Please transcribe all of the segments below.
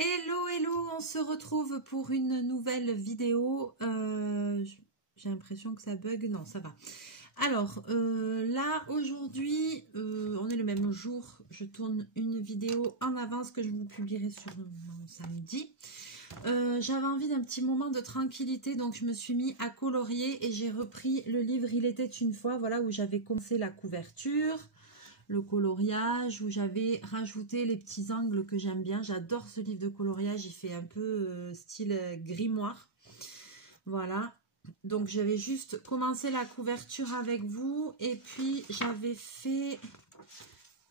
Hello, hello, on se retrouve pour une nouvelle vidéo. J'ai l'impression que ça bug, non, ça va. Alors, là, aujourd'hui, on est le même jour. Je tourne une vidéo en avance que je vous publierai sur mon samedi. J'avais envie d'un petit moment de tranquillité, donc je me suis mis à colorier et j'ai repris le livre Il était une fois, voilà, où j'avais commencé la couverture, le coloriage, où j'avais rajouté les petits angles que j'aime bien. J'adore ce livre de coloriage, il fait un peu style grimoire. Voilà, donc j'avais juste commencé la couverture avec vous et puis j'avais fait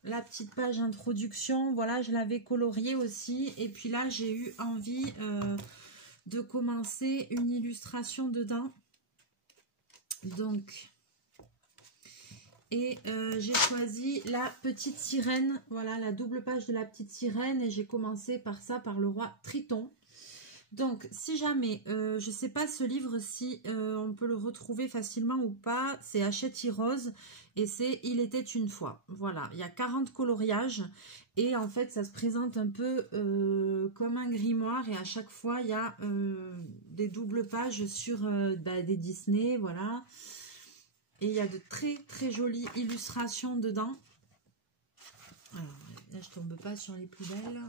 la petite page introduction, voilà, je l'avais coloriée aussi. Et puis là, j'ai eu envie de commencer une illustration dedans. Donc... Et j'ai choisi la petite sirène, voilà la double page de la petite sirène et j'ai commencé par ça, par le roi Triton. Donc si jamais, je ne sais pas ce livre si on peut le retrouver facilement ou pas, c'est Hachette Rose et c'est Il était une fois. Voilà, il y a 40 coloriages et en fait ça se présente un peu comme un grimoire et à chaque fois il y a des doubles pages sur des Disney, voilà. Et il y a de très très jolies illustrations dedans. Alors là je tombe pas sur les plus belles.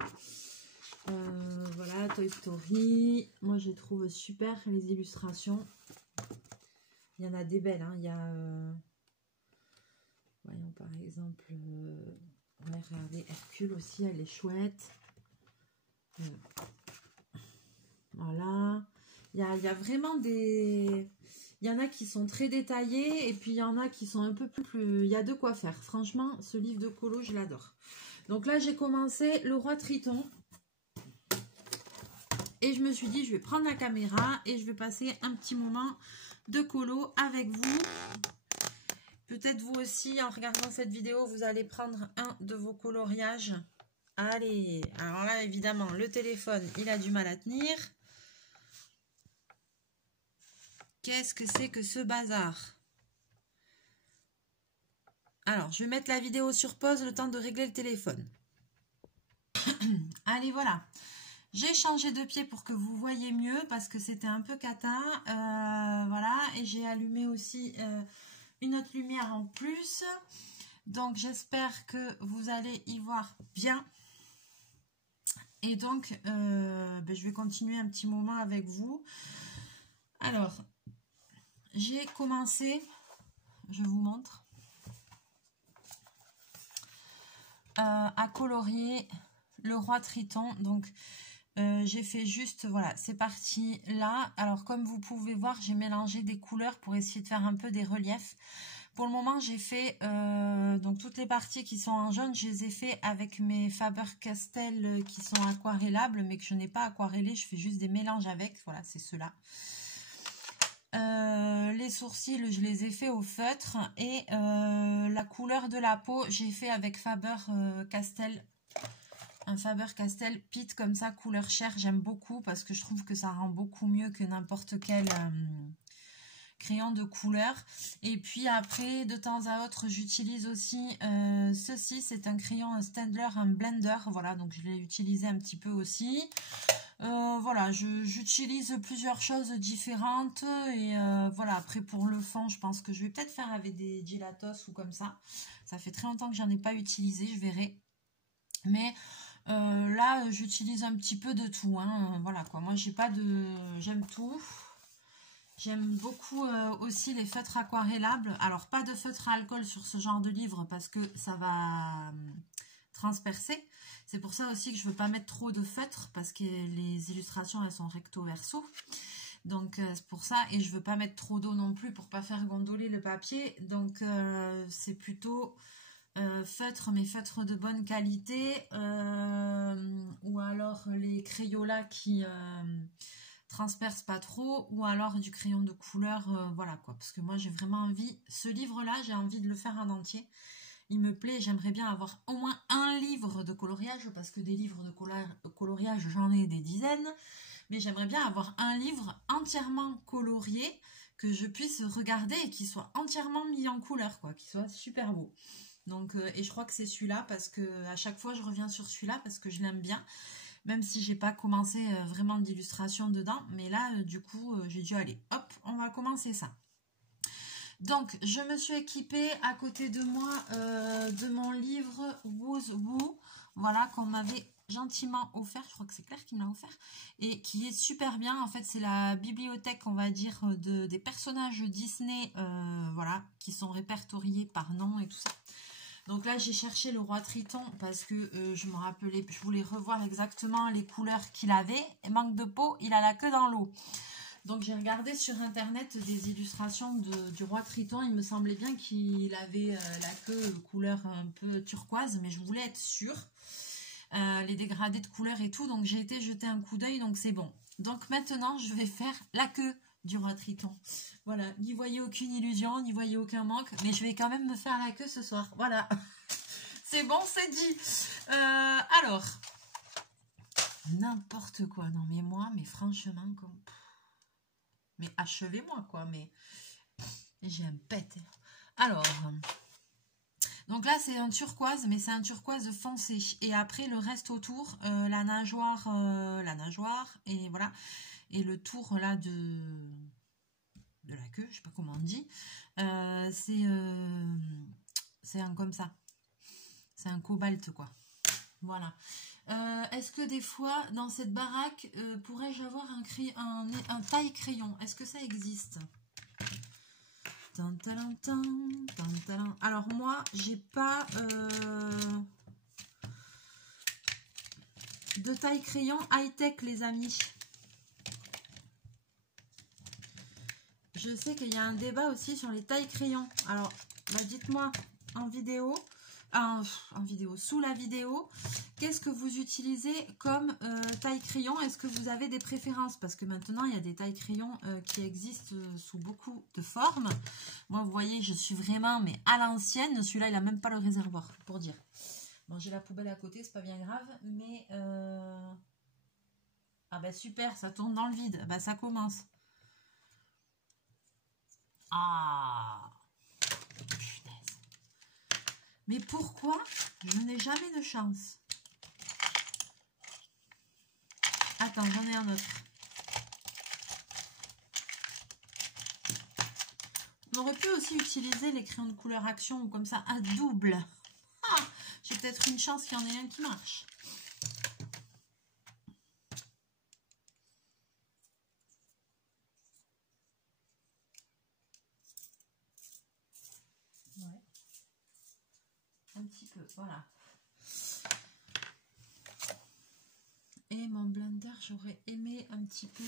Voilà, Toy Story. Moi je trouve super les illustrations. Il y en a des belles. Hein. Il y a voyons par exemple regardez Hercule aussi, elle est chouette. Voilà. Il y a vraiment des... Il y en a qui sont très détaillés et puis il y en a qui sont un peu plus... Il y a de quoi faire. Franchement, ce livre de colo, je l'adore. Donc là, j'ai commencé le roi Triton. Et je me suis dit, je vais prendre la caméra et je vais passer un petit moment de colo avec vous. Peut-être vous aussi, en regardant cette vidéo, vous allez prendre un de vos coloriages. Allez, alors là, évidemment, le téléphone, il a du mal à tenir. Qu'est-ce que c'est que ce bazar? Alors, je vais mettre la vidéo sur pause, le temps de régler le téléphone. Allez, voilà. J'ai changé de pied pour que vous voyez mieux parce que c'était un peu cata. Voilà, et j'ai allumé aussi une autre lumière en plus. Donc, j'espère que vous allez y voir bien. Et donc, je vais continuer un petit moment avec vous. Alors, j'ai commencé, je vous montre, à colorier le roi Triton. Donc, j'ai fait juste, voilà, c'est parti là. Alors, comme vous pouvez voir, j'ai mélangé des couleurs pour essayer de faire un peu des reliefs. Pour le moment, j'ai fait, donc toutes les parties qui sont en jaune, je les ai fait avec mes Faber-Castell qui sont aquarellables, mais que je n'ai pas aquarellé. Je fais juste des mélanges avec, voilà, c'est ceux-là. Les sourcils, je les ai fait au feutre et la couleur de la peau, j'ai fait avec Faber-Castell, un Faber-Castell Pit comme ça, couleur chair. J'aime beaucoup parce que je trouve que ça rend beaucoup mieux que n'importe quel crayon de couleur. Et puis après, de temps à autre, j'utilise aussi ceci. C'est un crayon Staedtler, un blender. Voilà, donc je l'ai utilisé un petit peu aussi. Voilà, j'utilise plusieurs choses différentes et voilà, après pour le fond, je pense que je vais peut-être faire avec des gelatos ou comme ça. Ça fait très longtemps que j'en ai pas utilisé, je verrai. Mais là, j'utilise un petit peu de tout, hein. Voilà quoi, moi j'ai pas de... J'aime tout. J'aime beaucoup aussi les feutres aquarellables. Alors pas de feutre à alcool sur ce genre de livre parce que ça va transpercer. C'est pour ça aussi que je ne veux pas mettre trop de feutre parce que les illustrations elles sont recto verso. Donc c'est pour ça, et je ne veux pas mettre trop d'eau non plus pour pas faire gondoler le papier. Donc c'est plutôt feutre, mais feutre de bonne qualité ou alors les Crayola qui transperce pas trop, ou alors du crayon de couleur, voilà quoi, parce que moi j'ai vraiment envie, ce livre là j'ai envie de le faire en entier. Il me plaît, j'aimerais bien avoir au moins un livre de coloriage, parce que des livres de coloriage, j'en ai des dizaines. Mais j'aimerais bien avoir un livre entièrement colorié, que je puisse regarder et qui soit entièrement mis en couleur, quoi, qui soit super beau. Donc, et je crois que c'est celui-là, parce que à chaque fois je reviens sur celui-là, parce que je l'aime bien. même si j'ai pas commencé vraiment d'illustration dedans, mais là du coup j'ai dû aller, hop, on va commencer ça. Donc je me suis équipée à côté de moi de mon livre Who's Who, voilà, qu'on m'avait gentiment offert, je crois que c'est Claire qui me l'a offert, et qui est super bien. En fait c'est la bibliothèque, on va dire, des personnages Disney, voilà, qui sont répertoriés par nom et tout ça. Donc là j'ai cherché le roi Triton parce que je me rappelais, je voulais revoir exactement les couleurs qu'il avait, et manque de peau, il a la queue dans l'eau. Donc j'ai regardé sur internet des illustrations du roi Triton, il me semblait bien qu'il avait la queue couleur un peu turquoise, mais je voulais être sûre. Les dégradés de couleurs et tout, donc j'ai été jeter un coup d'œil, donc c'est bon. Donc maintenant je vais faire la queue du roi Triton. Voilà, n'y voyez aucune illusion, n'y voyez aucun manque, mais je vais quand même me faire la queue ce soir. Voilà, c'est bon, c'est dit. Alors, n'importe quoi, non mais moi, mais franchement, comme... mais achevez-moi quoi, mais j'ai un pet. Alors, donc là c'est un turquoise, mais c'est un turquoise foncé. Et après le reste autour, la nageoire, et voilà. Et le tour là de la queue, je sais pas comment on dit, c'est un comme ça. C'est un cobalt quoi. Voilà. Est-ce que des fois dans cette baraque pourrais-je avoir un taille crayon? Est-ce que ça existe? Alors moi j'ai pas de taille crayon high-tech les amis. Je sais qu'il y a un débat aussi sur les tailles crayons. Alors bah, dites-moi en vidéo, sous la vidéo, qu'est-ce que vous utilisez comme taille crayon? Est-ce que vous avez des préférences? Parce que maintenant il y a des tailles crayons qui existent sous beaucoup de formes. Moi vous voyez je suis vraiment mais à l'ancienne. Celui-là il a même pas le réservoir pour dire. Bon j'ai la poubelle à côté, c'est pas bien grave, mais ah bah super, ça tourne dans le vide. Bah ça commence. Ah, punaise. Mais pourquoi je n'ai jamais de chance? Attends, j'en ai un autre. On aurait pu aussi utiliser les crayons de couleur action ou comme ça à double. Ah, j'ai peut-être une chance qu'il y en ait un qui marche. Ouais. Un petit peu, voilà. Et mon blender, j'aurais aimé un petit peu...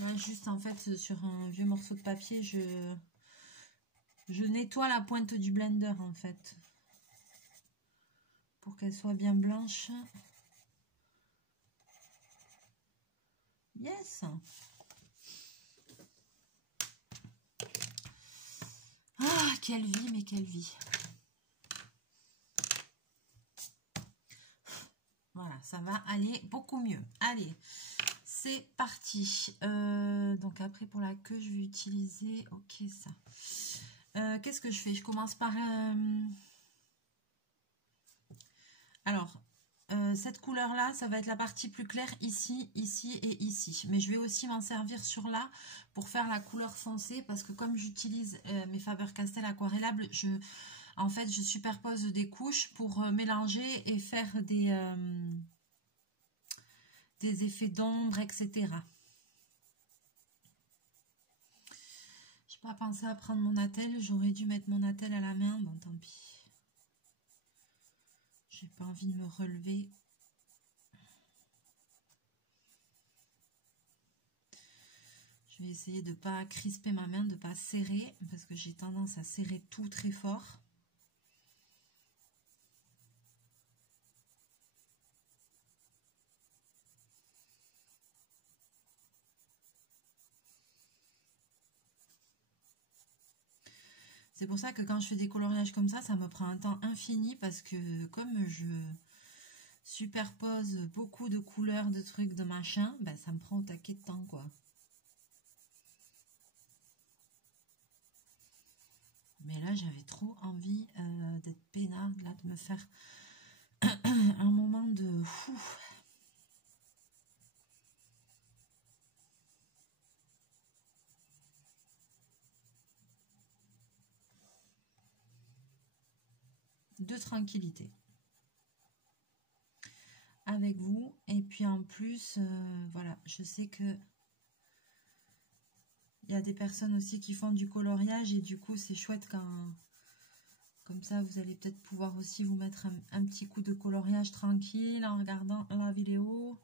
Là, juste en fait, sur un vieux morceau de papier, je nettoie la pointe du blender en fait. Pour qu'elle soit bien blanche. Yes! Ah, quelle vie, mais quelle vie. Voilà, ça va aller beaucoup mieux. Allez, c'est parti. Donc après, pour la queue, je vais utiliser... Ok, ça. Qu'est-ce que je fais? Je commence par... Alors, cette couleur-là, ça va être la partie plus claire ici, ici et ici. Mais je vais aussi m'en servir sur là pour faire la couleur foncée. Parce que comme j'utilise mes Faber-Castell aquarellables, en fait, je superpose des couches pour mélanger et faire des effets d'ombre, etc. Je n'ai pas pensé à prendre mon attel. J'aurais dû mettre mon attel à la main. Bon, tant pis. J'ai pas envie de me relever. Je vais essayer de ne pas crisper ma main, de ne pas serrer, parce que j'ai tendance à serrer tout très fort. C'est pour ça que quand je fais des coloriages comme ça me prend un temps infini, parce que comme je superpose beaucoup de couleurs, de trucs, de machin, ben ça me prend au taquet de temps, quoi. Mais là, j'avais trop envie d'être peinarde, là, de me faire un moment de fou. De tranquillité. Avec vous. Et puis en plus, voilà, je sais que il y a des personnes aussi qui font du coloriage et du coup, c'est chouette quand... Comme ça, vous allez peut-être pouvoir aussi vous mettre un petit coup de coloriage tranquille en regardant la vidéo.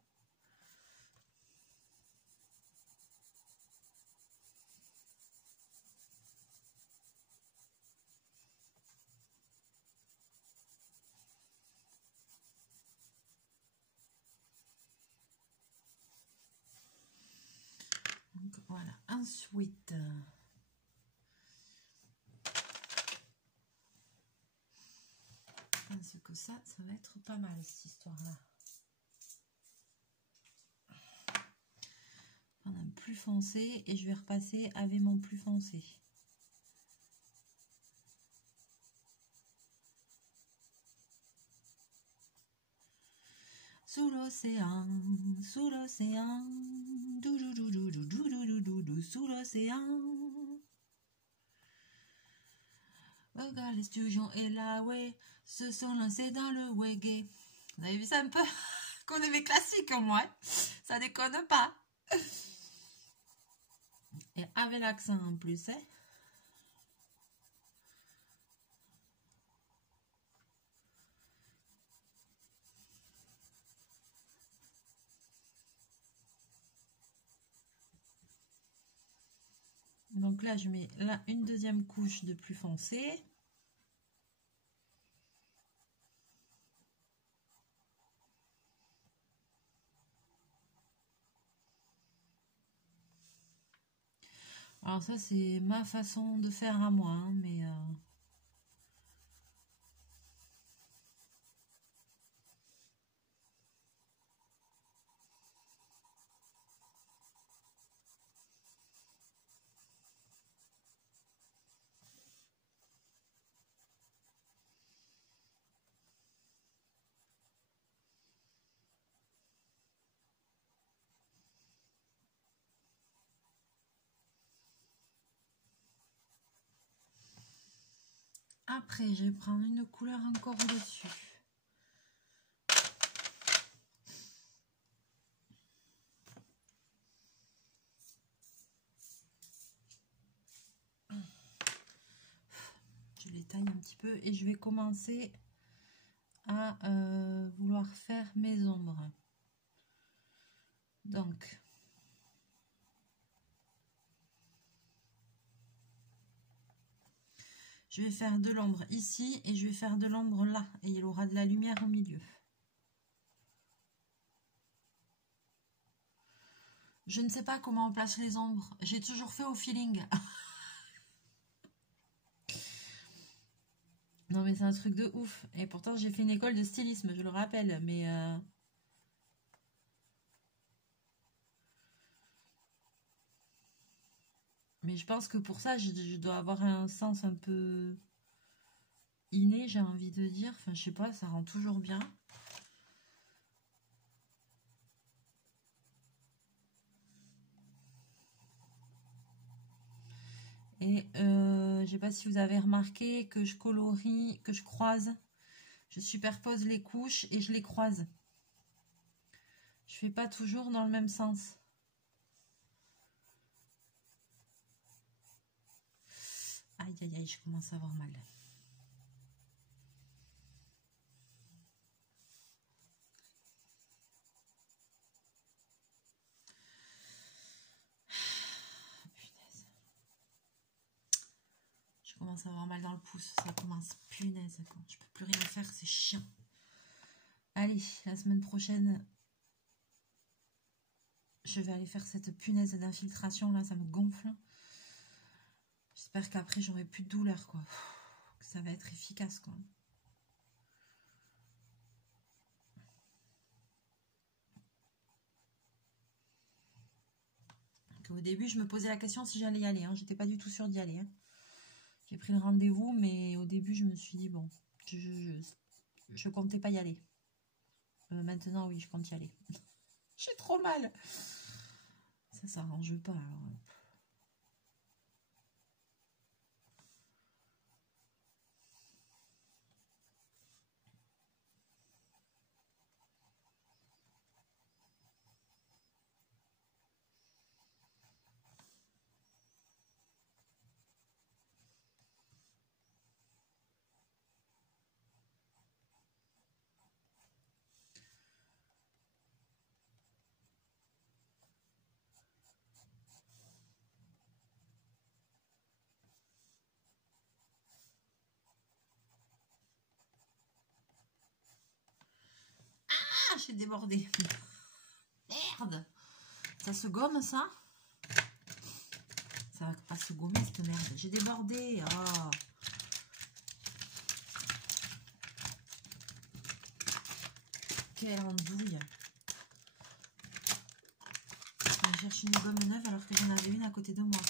Donc voilà, ensuite... Je pense que ça va être pas mal cette histoire-là. Prendre un plus foncé et je vais repasser avec mon plus foncé. Sous l'océan, sous l'océan, sous l'océan. Regarde les Sturgeons et la Way se sont lancés dans le reggae. Vous avez vu ça un peu? Qu'on est mes classiques au moins. Ça déconne pas. Et avec l'accent en plus, hein. Donc là, je mets là une deuxième couche de plus foncé. Alors ça, c'est ma façon de faire à moi, hein, mais... Après, je vais prendre une couleur encore au-dessus. Je les taille un petit peu et je vais commencer à vouloir faire mes ombres. Donc, je vais faire de l'ombre ici et je vais faire de l'ombre là. Et il aura de la lumière au milieu. Je ne sais pas comment on place les ombres. J'ai toujours fait au feeling. Non mais c'est un truc de ouf. Et pourtant j'ai fait une école de stylisme, je le rappelle. Mais je pense que pour ça, je dois avoir un sens un peu inné, j'ai envie de dire. Enfin, je sais pas, ça rend toujours bien. Et je sais pas si vous avez remarqué que je colorie, que je croise. Je superpose les couches et je les croise. Je fais pas toujours dans le même sens. Aïe, aïe, aïe, je commence à avoir mal. Punaise. Je commence à avoir mal dans le pouce. Ça commence, punaise. Je peux plus rien faire, c'est chiant. Allez, la semaine prochaine, je vais aller faire cette punaise d'infiltration. Là, ça me gonfle. J'espère qu'après, j'aurai plus de douleur, quoi. Que ça va être efficace, quoi. Au début, je me posais la question si j'allais y aller. Hein. J'étais pas du tout sûre d'y aller. Hein. J'ai pris le rendez-vous, mais au début, je me suis dit, bon, je comptais pas y aller. Maintenant, oui, je compte y aller. J'ai trop mal. Ça s'arrange pas, alors. Ah, j'ai débordé. Merde. Ça se gomme, ça? Ça va pas se gommer, cette merde. J'ai débordé. Oh. Quelle andouille. Je cherche une gomme neuve alors que j'en avais une à côté de moi.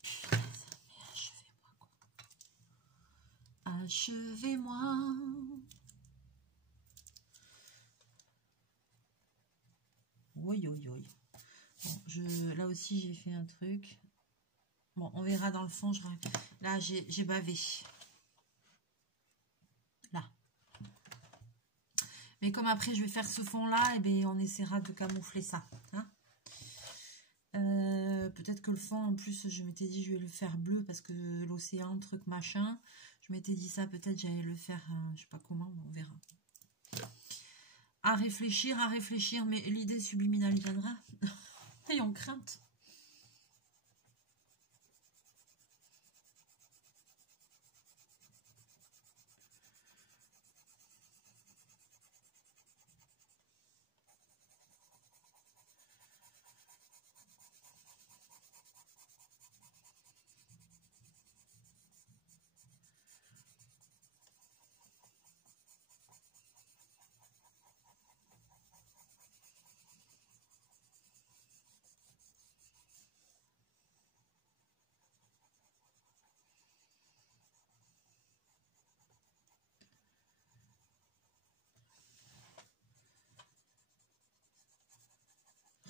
Putain, mais achevez-moi, quoi. Achevez-moi. Oui, oui, oui. Bon, là aussi, j'ai fait un truc. Bon, on verra dans le fond. Là, j'ai bavé. Là. Mais comme après, je vais faire ce fond-là, et bien, on essaiera de camoufler ça. Hein. Peut-être que le fond, en plus, je m'étais dit, je vais le faire bleu parce que l'océan, truc machin. Je m'étais dit ça, peut-être j'allais le faire, je sais pas comment, on verra. À réfléchir, mais l'idée subliminale viendra. Ayons crainte.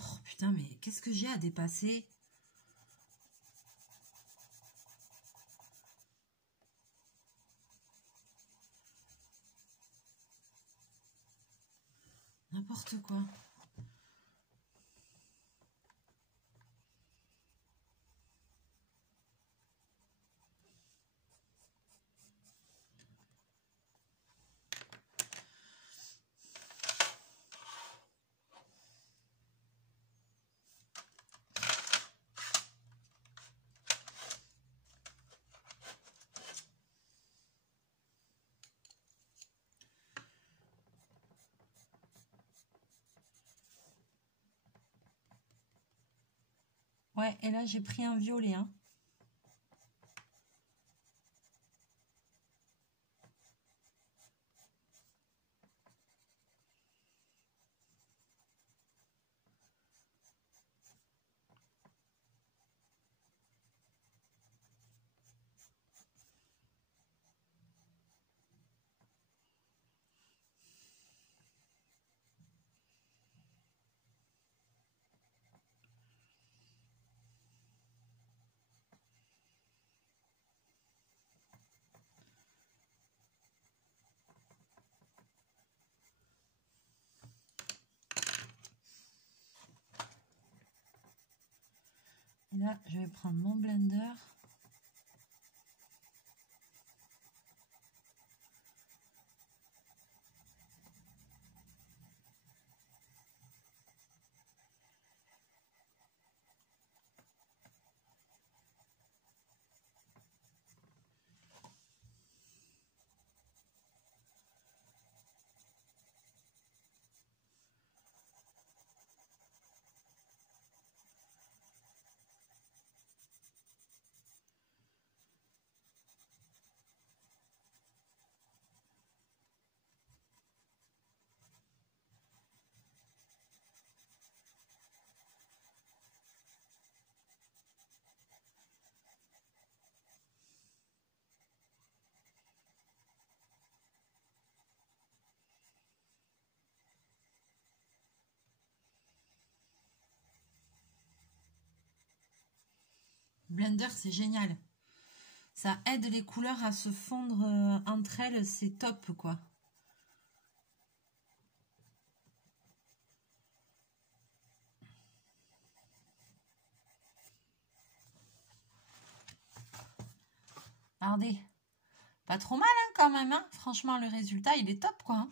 Oh putain, mais qu'est-ce que j'ai à dépasser? N'importe quoi. Ouais, et là, j'ai pris un violet, hein. Et là, je vais prendre mon blender. Blender, c'est génial. Ça aide les couleurs à se fondre entre elles, c'est top, quoi. Regardez. Pas trop mal, hein, quand même. Hein. Franchement, le résultat, il est top, quoi. Hein.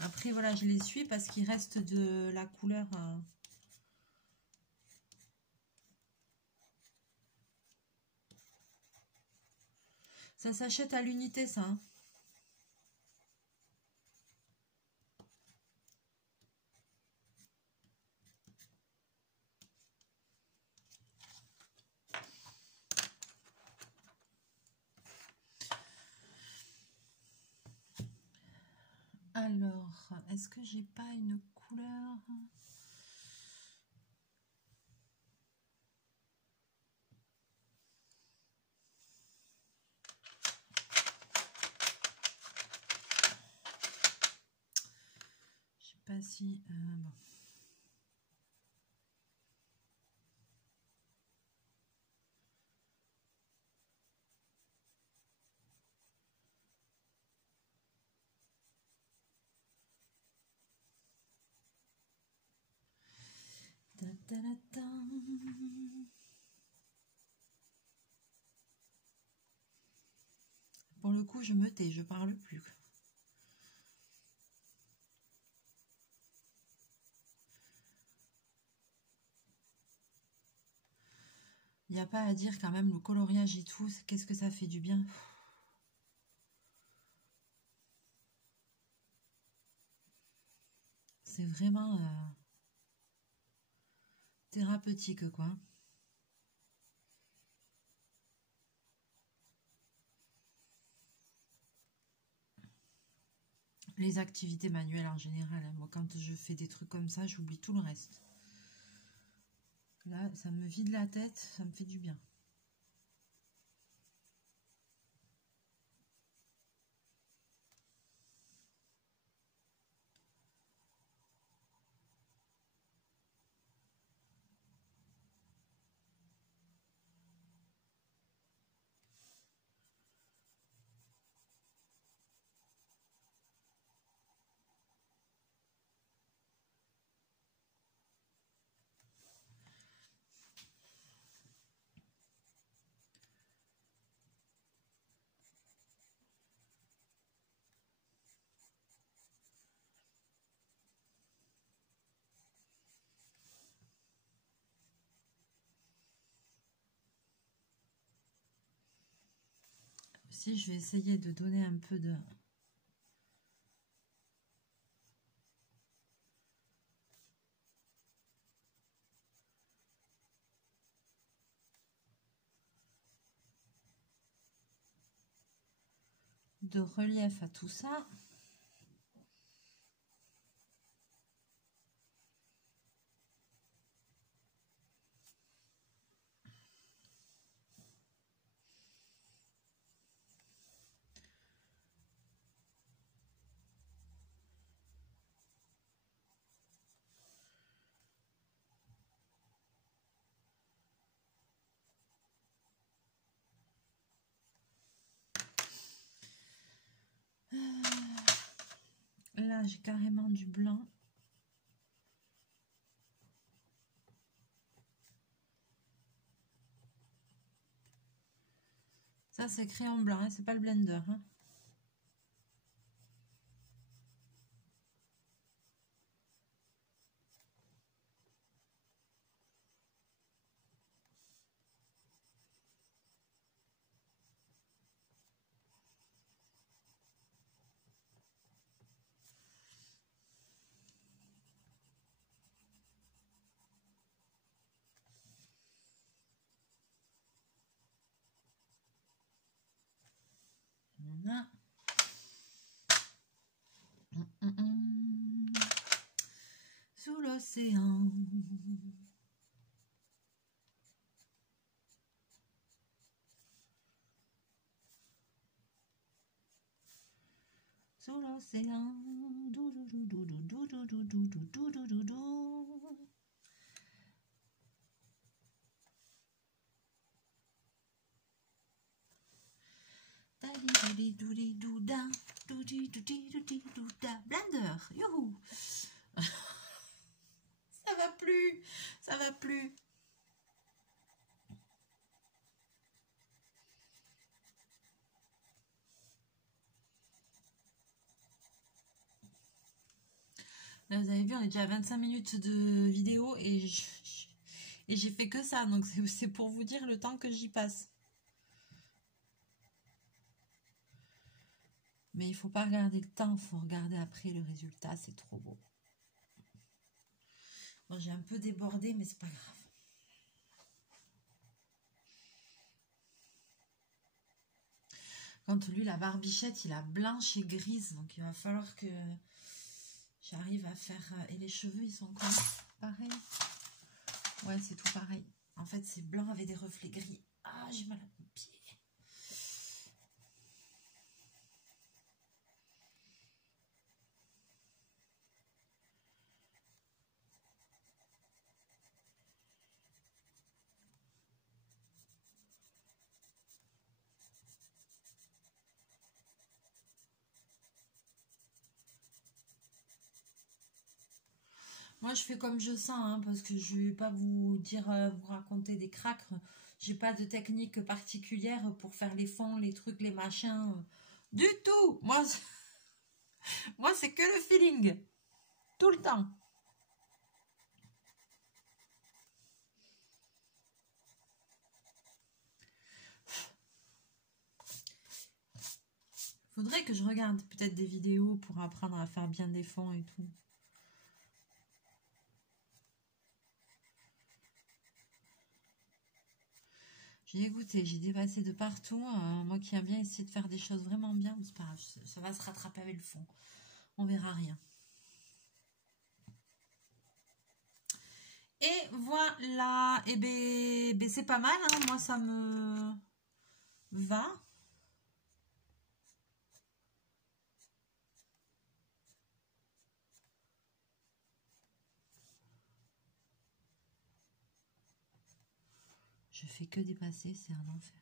Après, voilà, je les suis parce qu'il reste de la couleur... Ça s'achète à l'unité, ça. Hein. Alors, est-ce que j'ai pas une couleur? Je sais pas si... bon. Pour le coup, je me tais, je parle plus. Il n'y a pas à dire quand même, le coloriage et tout, qu'est-ce que ça fait du bien. C'est vraiment thérapeutique, quoi. Les activités manuelles en général, hein. Moi, quand je fais des trucs comme ça, j'oublie tout le reste. Là, ça me vide la tête, ça me fait du bien. Si je vais essayer de donner un peu de... relief à tout ça. Là, j'ai carrément du blanc. Ça, c'est crayon blanc, hein, c'est pas le blender. Hein. Voilà. Sous l'océan. Sous l'océan. Blender, youhou. Ça va plus, ça va plus. Là, vous avez vu, on est déjà à 25 minutes de vidéo et j'ai fait que ça. Donc, c'est pour vous dire le temps que j'y passe. Mais il faut pas regarder le temps, il faut regarder après le résultat. C'est trop beau. Bon, j'ai un peu débordé, mais c'est pas grave. Quand lui, la barbichette, il a blanche et grise. Donc, il va falloir que j'arrive à faire... Et les cheveux, ils sont comme pareil. Ouais, c'est tout pareil. En fait, c'est blanc avec des reflets gris. Ah, j'ai mal à mon pied. Moi, je fais comme je sens, hein, parce que je ne vais pas vous dire, vous raconter des cracres. J'ai pas de technique particulière pour faire les fonds, les trucs, les machins. Du tout. Moi, c'est que le feeling. Tout le temps. Faudrait que je regarde peut-être des vidéos pour apprendre à faire bien des fonds et tout. J'ai écouté, j'ai dépassé de partout. Moi qui aime bien essayer de faire des choses vraiment bien, c'est pas grave, ça va se rattraper avec le fond. On verra rien. Et voilà. Et ben c'est pas mal, hein. Moi ça me va. Je fais que dépasser, c'est un enfer.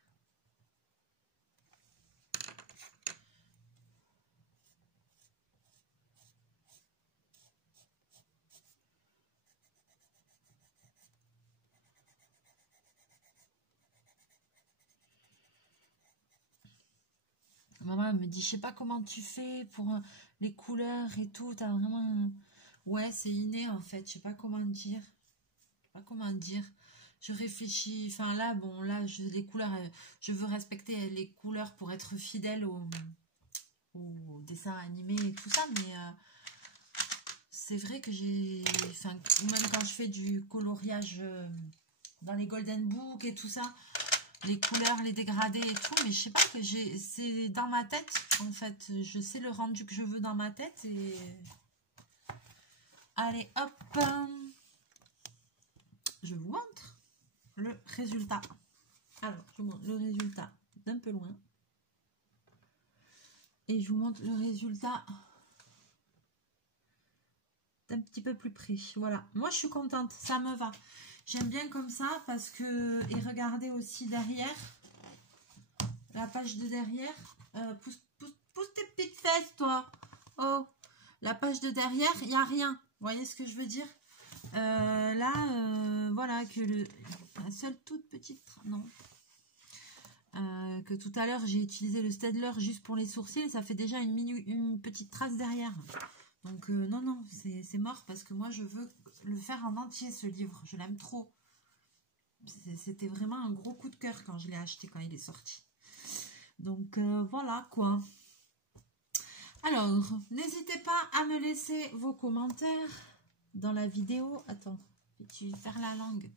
Maman me dit, je sais pas comment tu fais pour les couleurs et tout. T'as vraiment... Ouais, c'est inné en fait. Je sais pas comment dire. Je sais pas comment dire. Je réfléchis. Enfin là, bon, là, les couleurs, je veux respecter les couleurs pour être fidèle au dessin animé et tout ça. Mais c'est vrai que j'ai... Enfin, même quand je fais du coloriage dans les Golden Book et tout ça, les couleurs, les dégradés et tout, mais je sais pas que c'est dans ma tête en fait, je sais le rendu que je veux dans ma tête et allez hop, je vous montre le résultat. Alors je vous montre le résultat d'un peu loin et je vous montre le résultat d'un petit peu plus près. Voilà, moi je suis contente, ça me va. J'aime bien comme ça parce que, et regardez aussi derrière, la page de derrière, pousse tes petites fesses toi. Oh, la page de derrière, il n'y a rien. Vous voyez ce que je veux dire? Là, voilà, que la seule toute petite... Non. Que tout à l'heure, j'ai utilisé le Staedtler juste pour les sourcils. Ça fait déjà une petite trace derrière. Donc, non, non, c'est mort parce que moi, je veux le faire en entier, ce livre. Je l'aime trop. C'était vraiment un gros coup de cœur quand je l'ai acheté, quand il est sorti. Donc, voilà, quoi. Alors, n'hésitez pas à me laisser vos commentaires dans la vidéo. Attends, vais-tu faire la langue?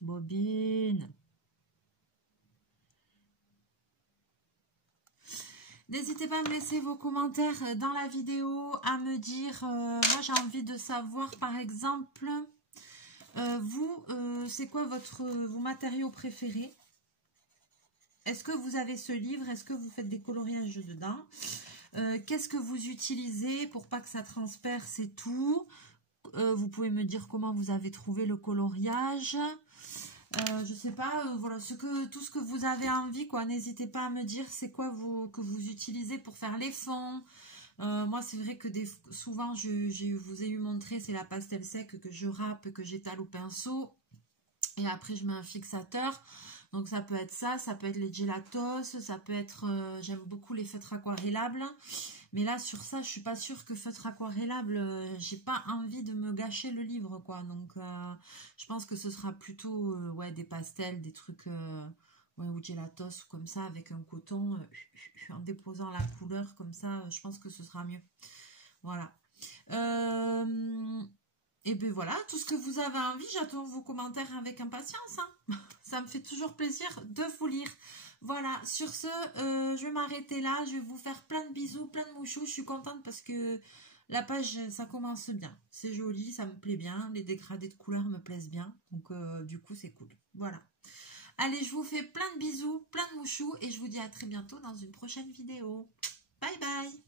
Bobine. N'hésitez pas à me laisser vos commentaires dans la vidéo, à me dire, moi j'ai envie de savoir par exemple, vous, c'est quoi vos matériaux préférés? est-ce que vous avez ce livre? Est-ce que vous faites des coloriages dedans? Qu'est-ce que vous utilisez pour pas que ça transperce et tout? Vous pouvez me dire comment vous avez trouvé le coloriage. Je sais pas, voilà, tout ce que vous avez envie, quoi. N'hésitez pas à me dire c'est quoi que vous utilisez pour faire les fonds. Moi, c'est vrai que souvent, je vous ai eu montré, c'est la pastel sec que je râpe, que j'étale au pinceau. Et après, je mets un fixateur. Donc, ça peut être ça peut être les gelatos, ça peut être... j'aime beaucoup les feutres aquarellables. Mais là, sur ça, je suis pas sûre que feutre aquarellable, j'ai pas envie de me gâcher le livre, quoi. Donc, je pense que ce sera plutôt ouais, des pastels, des trucs... ouais, ou gelatos, ou comme ça, avec un coton, en déposant la couleur, comme ça, je pense que ce sera mieux. Voilà. Et bien voilà, tout ce que vous avez envie, j'attends vos commentaires avec impatience. Hein. Ça me fait toujours plaisir de vous lire. Voilà, sur ce, je vais m'arrêter là. Je vais vous faire plein de bisous, plein de mouchous. Je suis contente parce que la page, ça commence bien. C'est joli, ça me plaît bien. Les dégradés de couleurs me plaisent bien. Donc, du coup, c'est cool. Voilà. Allez, je vous fais plein de bisous, plein de mouchous. Et je vous dis à très bientôt dans une prochaine vidéo. Bye bye!